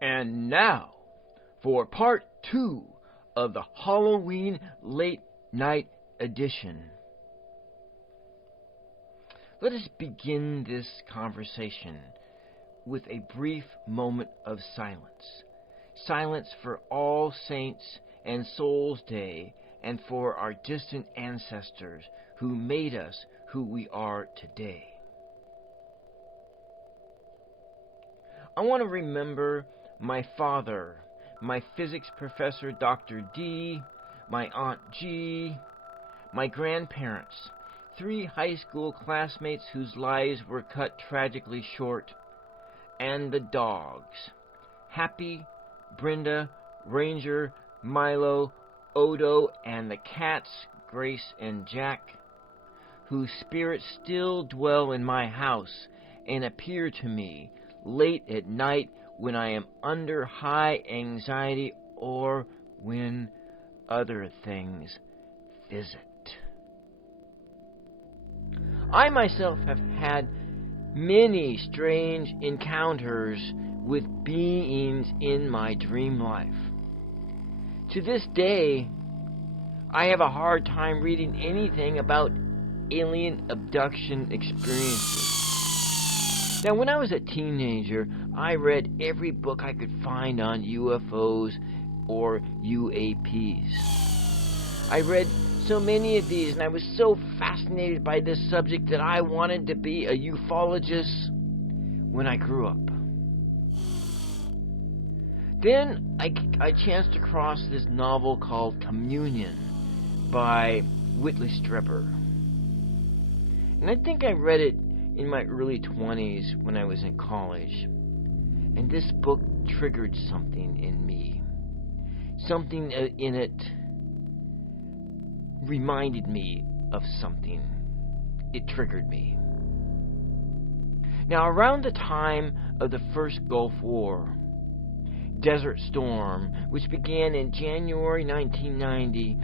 And now, for part 2 of the Halloween Late Night Edition. Let us begin this conversation with a brief moment of silence. Silence for All Saints and Souls Day and for our distant ancestors who made us who we are today. I want to remember my father, my physics professor Dr. D, my Aunt G, my grandparents, 3 high school classmates whose lives were cut tragically short, and the dogs, Happy, Brenda, Ranger, Milo, Odo, and the cats, Grace and Jack, whose spirits still dwell in my house and appear to me late at night when I am under high anxiety or when other things visit. I myself have had many strange encounters with beings in my dream life. To this day, I have a hard time reading anything about alien abduction experiences. Now, when I was a teenager, I read every book I could find on UFOs or UAPs. I read so many of these, and I was so fascinated by this subject that I wanted to be a ufologist when I grew up. Then I chanced across this novel called Communion by Whitley Strieber. And I think I read it in my early 20s when I was in college. And this book triggered something in me. Something in it reminded me of something. It triggered me. Now, around the time of the first Gulf War, Desert Storm, which began in January 1990,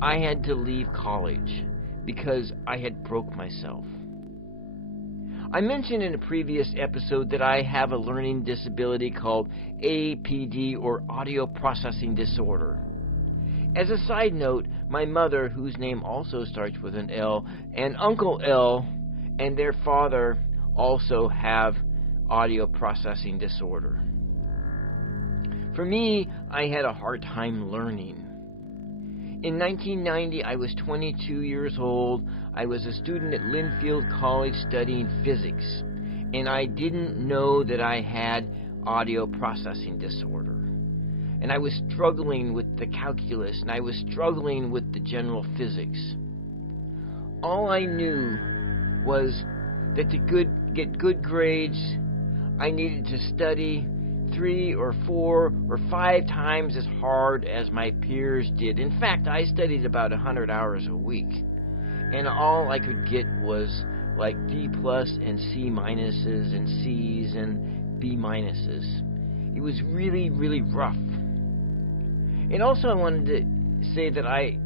I had to leave college because I had broke myself. I mentioned in a previous episode that I have a learning disability called APD, or audio processing disorder. As a side note, my mother, whose name also starts with an L, and Uncle L and their father also have audio processing disorder. For me, I had a hard time learning. In 1990, I was 22 years old. I was a student at Linfield College studying physics, and I didn't know that I had audio processing disorder. And I was struggling with the calculus, and I was struggling with the general physics. All I knew was that to get good grades, I needed to study 3 or 4 or 5 times as hard as my peers did. In fact, I studied about 100 hours a week, and all I could get was like D plus and C minuses and C's and B minuses. It was really, really rough. And also I wanted to say that I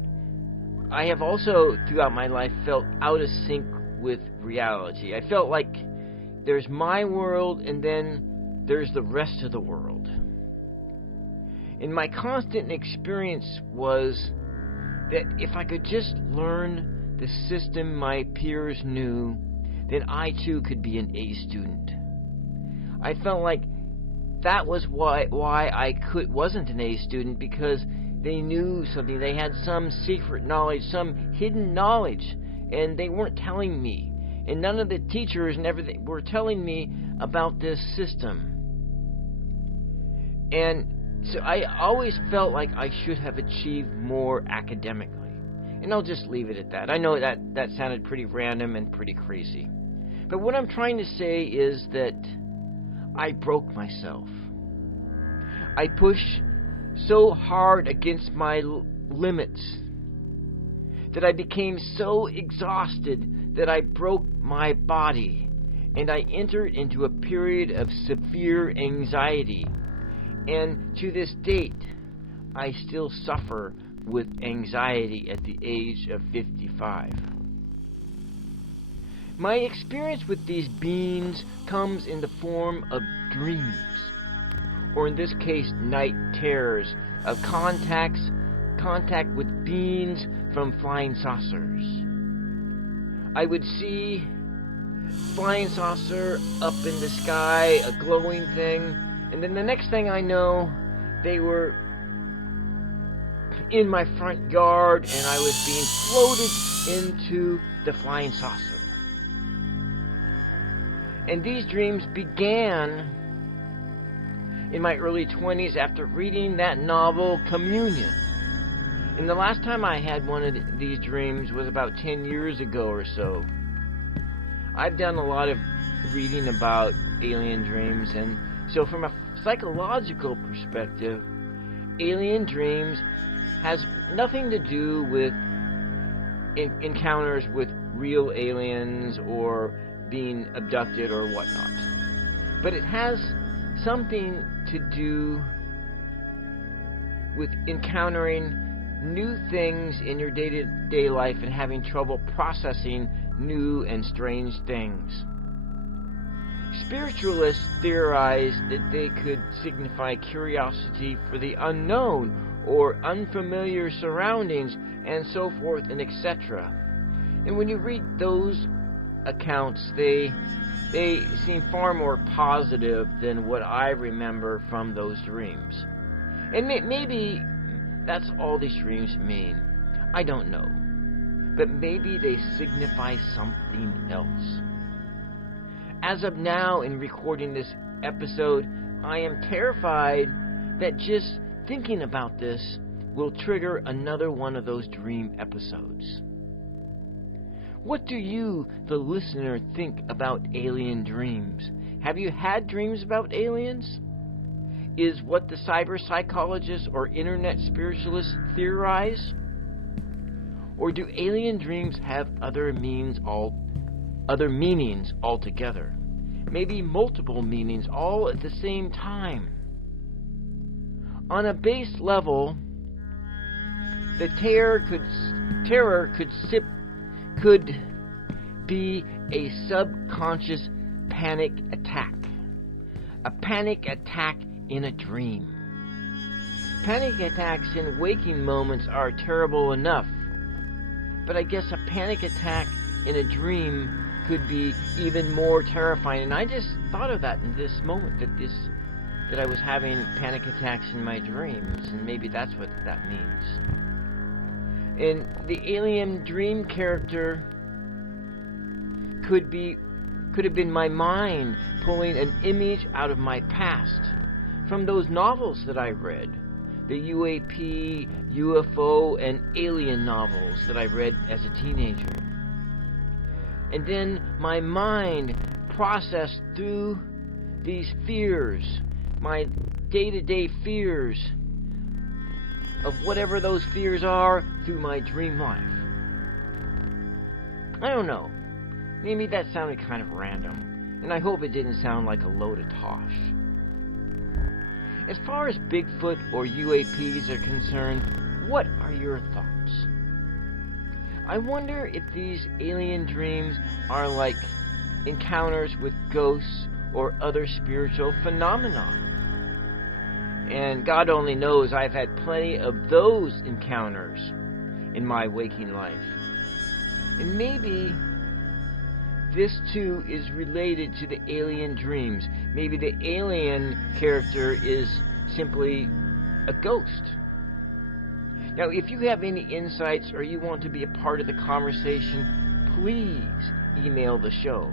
have also throughout my life felt out of sync with reality. I felt like there's my world and then there's the rest of the world. And my constant experience was that if I could just learn the system my peers knew, then I too could be an A student. I felt like that was why I wasn't an A student, because they knew something. They had some secret knowledge, some hidden knowledge, and they weren't telling me. And none of the teachers and everything were telling me about this system. And so I always felt like I should have achieved more academically. And I'll just leave it at that. I know that sounded pretty random and pretty crazy. But what I'm trying to say is that I broke myself. I pushed so hard against my limits that I became so exhausted that I broke my body, and I entered into a period of severe anxiety. And to this date, I still suffer with anxiety at the age of 55. My experience with these beings comes in the form of dreams, or in this case, night terrors, of contact with beings from flying saucers. I would see flying saucer up in the sky, a glowing thing, and then the next thing I know, they were in my front yard and I was being floated into the flying saucer. And these dreams began in my early 20s after reading that novel, Communion. And the last time I had one of these dreams was about 10 years ago or so. I've done a lot of reading about alien dreams, and so from a psychological perspective, alien dreams has nothing to do with encounters with real aliens or being abducted or whatnot. But it has something to do with encountering new things in your day-to-day life and having trouble processing new and strange things. Spiritualists theorize that they could signify curiosity for the unknown or unfamiliar surroundings and so forth and etc. And when you read those accounts, they seem far more positive than what I remember from those dreams. And maybe that's all these dreams mean. I don't know. But maybe they signify something else. As of now, in recording this episode, I am terrified that just thinking about this will trigger another one of those dream episodes. What do you, the listener, think about alien dreams? Have you had dreams about aliens? Is what the cyber psychologists or internet spiritualists theorize? Or do alien dreams have other meanings altogether? Maybe multiple meanings all at the same time. On a base level, the terror could be a subconscious panic attack. A panic attack in a dream. Panic attacks in waking moments are terrible enough, but I guess a panic attack in a dream could be even more terrifying. And I just thought of that in this moment, that I was having panic attacks in my dreams, and maybe that's what that means. And the alien dream character could have been my mind pulling an image out of my past from those novels that I read, the UAP, UFO, and alien novels that I read as a teenager. And then my mind processed through these fears, my day-to-day fears of whatever those fears are through my dream life. I don't know. Maybe that sounded kind of random, and I hope it didn't sound like a load of tosh. As far as Bigfoot or UAPs are concerned, what are your thoughts? I wonder if these alien dreams are like encounters with ghosts or other spiritual phenomena. And God only knows I've had plenty of those encounters in my waking life. And maybe this too is related to the alien dreams. Maybe the alien character is simply a ghost. Now, if you have any insights or you want to be a part of the conversation, please email the show.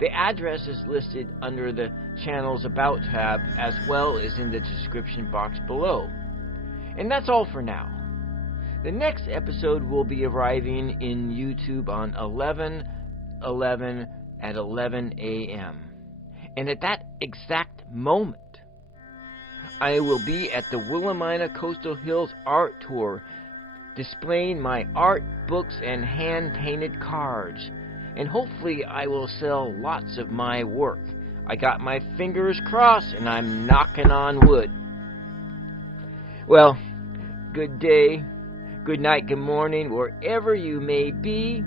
The address is listed under the channel's About tab, as well as in the description box below. And that's all for now. The next episode will be arriving in YouTube on 11/11 at 11 a.m. And at that exact moment, I will be at the Willamina Coastal Hills Art Tour, displaying my art, books, and hand-painted cards. And hopefully I will sell lots of my work. I got my fingers crossed, and I'm knocking on wood. Well, good day, good night, good morning, wherever you may be.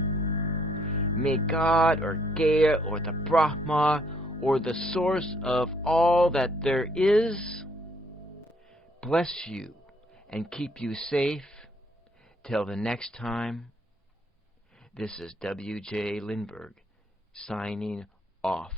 May God or Gaia or the Brahma or the source of all that there is bless you and keep you safe. Till the next time, this is W.J. Lindberg signing off.